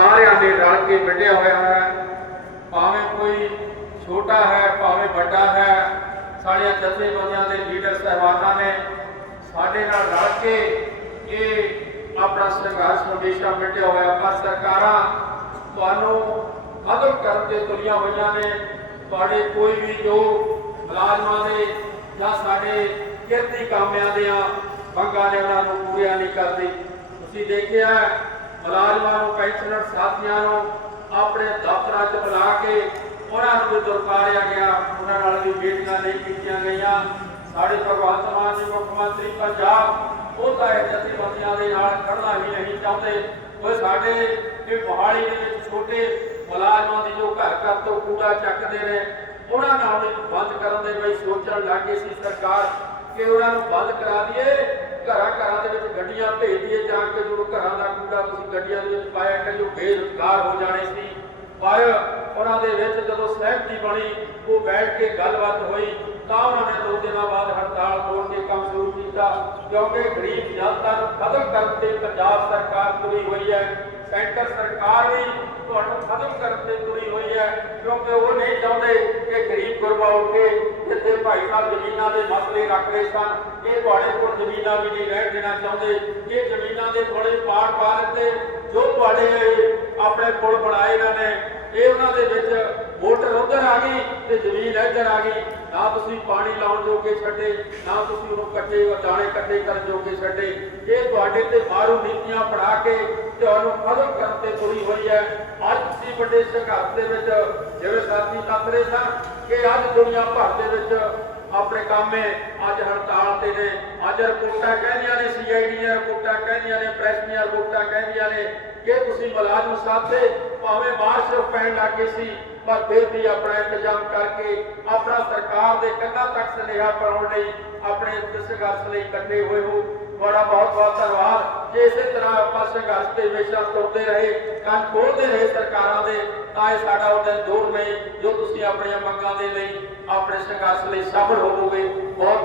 ਸਾਰਿਆਂ ਨੇ ਰਲ ਕੇ ਵੱਢਿਆ ਹੋਇਆ ਹੈ। ਭਾਵੇਂ ਕੋਈ ਛੋਟਾ ਹੈ, ਭਾਵੇਂ ਵੱਡਾ ਹੈ ਸਾਡੇ ਜਥੇਬੰਦੀਆਂ ਦੇ ਲੀਡਰ ਸਹਿਬਾਨਾਂ ਨੇ ਸਾਡੇ ਨਾਲ ਰਲ ਕੇ ਇਹ ਆਪਣਾ ਸੰਘਰਸ਼ ਹਮੇਸ਼ਾ ਮਿਟਿਆ ਹੋਇਆ। ਪਰ ਸਰਕਾਰਾਂ ਤੁਹਾਨੂੰ ਖਤਮ ਕਰਨ ਤੇ ਤੁਲੀਆਂ ਹੋਈਆਂ ਨੇ। ਤੁਹਾਡੇ ਕੋਈ ਵੀ ਜੋ ਮੁਲਾਜ਼ਮਾਂ ਦੇ ਜਾਂ ਸਾਡੇ ਕਿਰਤੀ ਕਾਮਿਆਂ ਦੀਆਂ ਮੰਗਾਂ ਨੇ, ਉਹਨਾਂ ਨੂੰ ਪੂਰੀਆਂ ਨਹੀਂ ਕਰਦੀ। ਤੁਸੀਂ ਦੇਖਿਆ ਮੁਲਾਜ਼ਮਾਂ ਨੂੰ, ਪੈਨਸ਼ਨਰ ਸਾਥੀਆਂ ਨੂੰ ਆਪਣੇ ਦਫ਼ਤਰਾਂ 'ਚ ਬੁਲਾ ਕੇ ਉਹਨਾਂ ਨੂੰ ਵੀ ਦੁਰਕਾਰਿਆ ਗਿਆ। ਉਹਨਾਂ ਨਾਲ ਵੀ ਮੀਟਿੰਗਾਂ ਨਹੀਂ ਕੀਤੀਆਂ ਗਈਆਂ। ਸਾਡੇ ਭਗਵੰਤ ਮਾਨ ਜੀ, ਮੁੱਖ ਮੰਤਰੀ ਪੰਜਾਬ, ਉਹ ਤਾਂ ਇਹ ਜਥੇਬੰਦੀਆਂ ਦੇ ਨਾਲ ਖੜਨਾ ਹੀ ਨਹੀਂ ਚਾਹੁੰਦੇ। ਉਹ ਸਾਡੇ ਇਹ ਮੋਹਾਲੀ ਦੇ ਵਿੱਚ ਛੋਟੇ ਮੁਲਾਜ਼ਮਾਂ ਦੀ ਜੋ ਘਰ ਘਰ ਤੋਂ ਕੂੜਾ ਚੱਕਦੇ ਨੇ, ਉਹਨਾਂ ਨਾਲ ਬੰਦ ਕਰਨ ਦੇ ਲਈ ਸੋਚਣ ਲੱਗੇ ਸੀ ਸਰਕਾਰ ਕਿ ਉਹਨਾਂ ਨੂੰ ਬੰਦ ਕਰਾ ਦਈਏ ਘਰਾਂ ਘਰਾਂ ਦੇ ਵਿੱਚ ਗੱਡੀਆਂ ਭੇਜ ਦਈਏ ਜਾਂ ਕਿ ਜੋ ਘਰਾਂ ਦਾ ਕੂੜਾ ਤੁਸੀਂ ਗੱਡੀਆਂ ਦੇ ਉਹ ਬੇਰੁਜ਼ਗਾਰ ਹੋ ਜਾਣੇ ਸੀ। ਪਰ ਉਹਨਾਂ ਦੇ ਵਿੱਚ ਜਦੋਂ ਸਹਿਮਤੀ ਬਣੀ, ਉਹ ਬੈਠ ਕੇ ਗੱਲਬਾਤ ਹੋਈ, ਤਾਂ ਉਹਨਾਂ ਨੇ ਦੋ ਦਿਨਾਂ ਬਾਅਦ ਹੜਤਾਲ ਤੋੜ ਕੇ ਕੰਮ ਸ਼ੁਰੂ ਕੀਤਾ। ਕਿਉਂਕਿ ਗਰੀਬ ਜਨਤਾ ਨੂੰ ਖਤਮ ਕਰਨ ਤੇ ਪੰਜਾਬ ਸਰਕਾਰ ਤੁਲੀ ਹੋਈ ਹੈ। ਸੈਂਟਰ ਸਰਕਾਰ ਵੀ ਤੁਹਾਨੂੰ ਖਤਮ ਕਰਨ ਤੇ ਤੁਲੀ ਹੋਈ ਹੈ। ਕਿਉਂਕਿ ਉਹ ਨਹੀਂ ਚਾਹੁੰਦੇ ਕਿ ਗਰੀਬ ਗੁਰਬਾ ਉੱਠ ਕੇ ਜਿੱਥੇ ਭਾਈ ਸਾਹਿਬ ਜ਼ਮੀਨਾਂ ਦੇ ਮਸਲੇ ਰੱਖ ਰਹੇ ਸਨ। ਇਹ ਤੁਹਾਡੇ ਕੋਲ ਜ਼ਮੀਨਾਂ ਵੀ ਨਹੀਂ ਰਹਿਣ ਦੇਣਾ ਚਾਹੁੰਦੇ। ਇਹ ਜ਼ਮੀਨਾਂ ਦੇ ਥੋੜੇ ਪਾੜ ਪਾ ਦਿੱਤੇ ਜੋ ਤੁਹਾਡੇ ਆਪਣੇ ਪੁਲ ਬਣਾਏ ਇਹਨਾਂ ਨੇ, ਇਹ ਉਹਨਾਂ ਦੇ ਵਿੱਚ ਮੋਟਰ ਉਧਰ ਆ ਗਈ ਤੇ ਜ਼ਮੀਨ ਇੱਧਰ ਆ ਗਈ। ਨਾ ਤੁਸੀਂ ਪਾਣੀ ਲਾਉਣ ਜੋਗੇ ਛੱਡੇ, ਨਾ ਤੁਸੀਂ ਉਹਨੂੰ ਕੱਟੇ ਦਾਣੇ ਕੱਟੇ ਕਰਨ ਜੋਗੇ ਛੱਡੇ। ਇਹ ਤੁਹਾਡੇ ਤੇ ਮਾਰੂ ਨੀਤੀਆਂ ਬਣਾ ਕੇ ਤੁਹਾਨੂੰ ਖਤਮ ਕਰਨ ਤੇ ਤੁਰੀ ਹੋਈ ਹੈ। ਅੱਜ ਤੁਸੀਂ ਵੱਡੇ ਸੰਘਰਸ਼ ਦੇ ਵਿੱਚ, ਜਿਵੇਂ ਸਾਥੀ ਦੱਸ ਰਹੇ ਸਨ ਕਿ ਅੱਜ ਦੁਨੀਆ ਭਰ ਦੇ ਵਿੱਚ ਆਪਣੇ ਕਾਮੇ ਅੱਜ ਹੜਤਾਲ ਤੇ ਨੇ। ਅੱਜ ਰਿਪੋਰਟਾਂ ਕਹਿੰਦੀਆਂ ਨੇ ਸੀਆਈਡੀ ਦੀਆਂ ਰਿਪੋਰਟਾਂ ਕਹਿੰਦੀਆਂ ਨੇ, ਪ੍ਰੈਸ ਦੀਆਂ ਰਿਪੋਰਟਾਂ ਕਹਿੰਦੀਆਂ ਨੇ ਕਿ ਤੁਸੀਂ ਮੁਲਾਜ਼ਮ ਸਾਥੇ ਭਾਵੇਂ ਬਾਹਰ ਸਿਰਫ ਪੈਣ ਲੱਗੇ ਸੀ ਪਰ ਫਿਰ ਵੀ ਆਪਣਾ ਇੰਤਜ਼ਾਮ ਕਰਕੇ ਆਪਣਾ ਸਰਕਾਰ ਦੇ ਕੰਨਾਂ ਤੱਕ ਸੁਨੇਹਾ ਪਾਉਣ ਲਈ, ਆਪਣੇ ਇਸ ਸੰਘਰਸ਼ ਲਈ ਇਕੱਠੇ ਹੋਏ ਹੋ। ਤੁਹਾਡਾ ਬਹੁਤ ਬਹੁਤ ਧੰਨਵਾਦ। ਜੇ ਇਸੇ ਤਰ੍ਹਾਂ ਆਪਾਂ ਸੰਘਰਸ਼ ਦੇ ਹਮੇਸ਼ਾ ਤੁਰਦੇ ਰਹੇ, ਕੰਨ ਖੋਲਦੇ ਰਹੇ ਸਰਕਾਰਾਂ ਦੇ, ਤਾਂ ਇਹ ਸਾਡਾ ਉਹ ਦਿਨ ਦੂਰ ਨਹੀਂ ਜੋ ਤੁਸੀਂ ਆਪਣੀਆਂ ਮੰਗਾਂ ਦੇ ਲਈ, ਆਪਣੇ ਸੰਘਰਸ਼ ਲਈ ਸਫਲ ਹੋਵੋਗੇ। ਬਹੁਤ